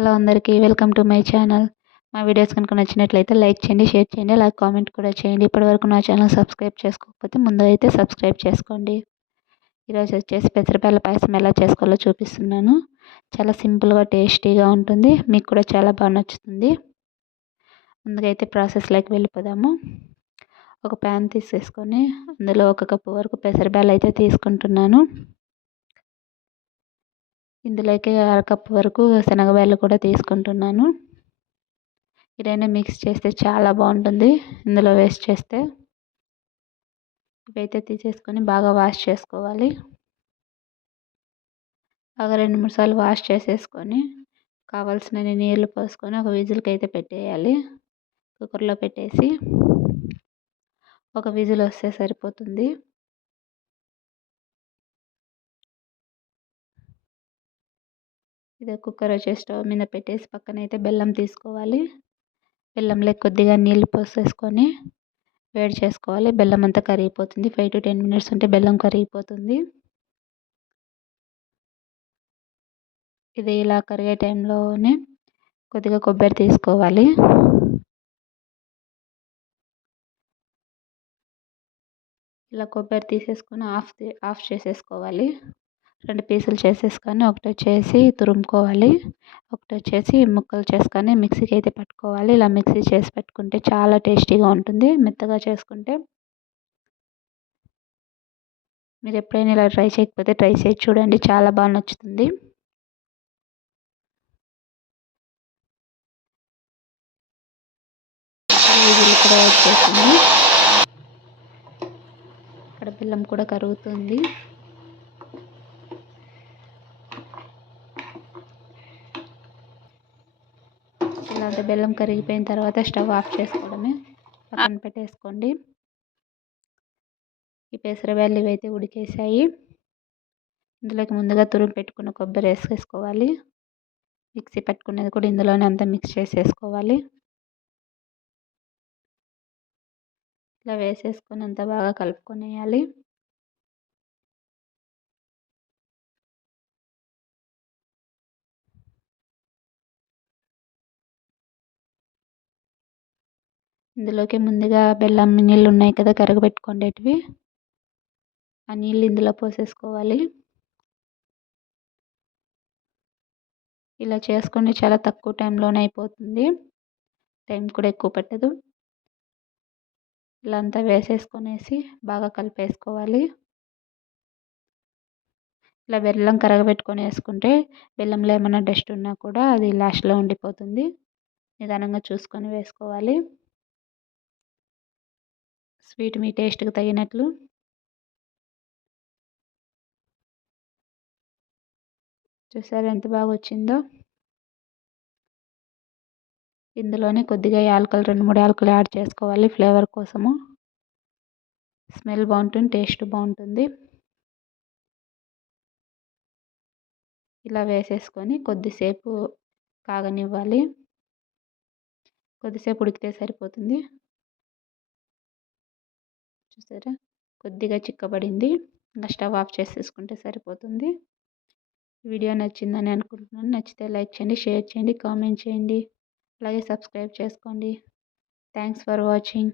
Hello అందరికీ welcome to my channel. మా videos కనుక నచ్చినట్లయితే లైక్ చేయండి, షేర్ చేయండి, అలాగే కామెంట్ కూడా చేయండి. ఇప్పటివరకు నా ఛానల్ సబ్స్క్రైబ్ చేసుకోకపోతే ముందు అయితే సబ్స్క్రైబ్ చేసుకోండి. ఈరోజు వచ్చేసి పెసరపేల పాయసం ఎలా చేసుకోవాలో చూపిస్తున్నాను. చాలా సింపుల్గా టేస్టీగా ఉంటుంది, మీకు కూడా చాలా బాగా నచ్చుతుంది. ముందుగా అయితే ప్రాసెస్లోకి వెళ్ళిపోదాము. ఒక ప్యాన్ తీసేసుకొని అందులో 1 కప్పు వరకు పెసరపేలు అయితే తీసుకుంటున్నాను. ఇందులోకి 1/2 కప్పు వరకు శనగబ్యాళ్ళు కూడా తీసుకుంటున్నాను. ఈ రెండు మిక్స్ చేస్తే చాలా బాగుంటుంది ఇందులో వేస్ట్ చేస్తే. ఇవైతే తీసేసుకొని బాగా వాష్ చేసుకోవాలి. బాగా 2-3 సార్లు వాష్ చేసేసుకొని కావాల్సినన్ని నీళ్లు పోసుకొని ఒక విజిల్కి అయితే పెట్టేయాలి. కుక్కర్లో పెట్టేసి ఒక విజిల్ వస్తే సరిపోతుంది. ఇదే కుక్కర్ వచ్చేసి స్టవ్ మీద పెట్టేసి పక్కనైతే బెల్లం తీసుకోవాలి. బెల్లంలో కొద్దిగా నీళ్ళు పోసేసుకొని వేడి చేసుకోవాలి. బెల్లం అంతా కరిగిపోతుంది. 5 to 10 minutes ఉంటే బెల్లం కరిగిపోతుంది. ఇది ఇలా కరిగే టైంలోనే కొద్దిగా కొబ్బరి తీసుకోవాలి. ఇలా కొబ్బరి తీసేసుకొని ఆఫ్ చేసేసుకోవాలి. 2 పీసులు చేసేసుకొని ఒకటి వచ్చేసి తురుముకోవాలి, ఒకటి వచ్చేసి ముక్కలు చేసుకొని మిక్సీకి అయితే పట్టుకోవాలి. ఇలా మిక్సీ చేసి పెట్టుకుంటే చాలా టేస్టీగా ఉంటుంది, మెత్తగా చేసుకుంటే. మీరు ఎప్పుడైనా ఇలా ట్రై చేయకపోతే ట్రై చేసి చూడండి, చాలా బాగా నచ్చుతుంది. విజిల్ కూడా వచ్చేసింది. ఇక్కడ బెల్లం కూడా కరుగుతుంది. ఇలాంటి బెల్లం కరిగిపోయిన తర్వాత స్టవ్ ఆఫ్ చేసుకోవడమే, పక్కన పెట్టేసుకోండి. ఈ పెసరబ్యాళ్ళు ఇవైతే ఉడికేసాయి. ఇందులోకి ముందుగా తురుము పెట్టుకున్న కొబ్బరి వేసేసుకోవాలి. మిక్సీ పట్టుకునేది కూడా ఇందులోనే అంతా మిక్స్ చేసేసుకోవాలి. ఇలా వేసేసుకొని అంతా బాగా కలుపుకొనేయాలి. ఇందులోకి ముందుగా బెల్లం నీళ్ళు ఉన్నాయి కదా కరగబెట్టుకునేటివి, ఆ నీళ్ళు ఇందులో పోసేసుకోవాలి. ఇలా చేసుకొని చాలా తక్కువ టైంలోనే అయిపోతుంది, టైం కూడా ఎక్కువ పట్టదు. ఇలా అంతా వేసేసుకొనేసి బాగా కలిపేసుకోవాలి. ఇలా బెల్లం కరగబెట్టుకొని వేసుకుంటే బెల్లంలో ఏమైనా డస్ట్ ఉన్నా కూడా అది లాస్ట్లో ఉండిపోతుంది. నిదానంగా చూసుకొని వేసుకోవాలి. స్వీట్ మీ టేస్ట్కి తగినట్లు. చూసారా ఎంత బాగా వచ్చిందో. ఇందులోనే కొద్దిగా యాలకులు 2-3 యాలకులు యాడ్ చేసుకోవాలి ఫ్లేవర్ కోసము. స్మెల్ బాగుంటుంది, టేస్ట్ బాగుంటుంది. ఇలా వేసేసుకొని కొద్దిసేపు కాగనివ్వాలి. కొద్దిసేపు ఉడికితే సరిపోతుంది. చూసారా కొద్దిగా చిక్కబడింది. ఇంకా స్టవ్ ఆఫ్ చేసేసుకుంటే సరిపోతుంది. వీడియో నచ్చిందని అనుకుంటున్నాను. నచ్చితే లైక్ చేయండి, షేర్ చేయండి, కామెంట్ చేయండి, అలాగే సబ్స్క్రైబ్ చేసుకోండి. Thanks for watching.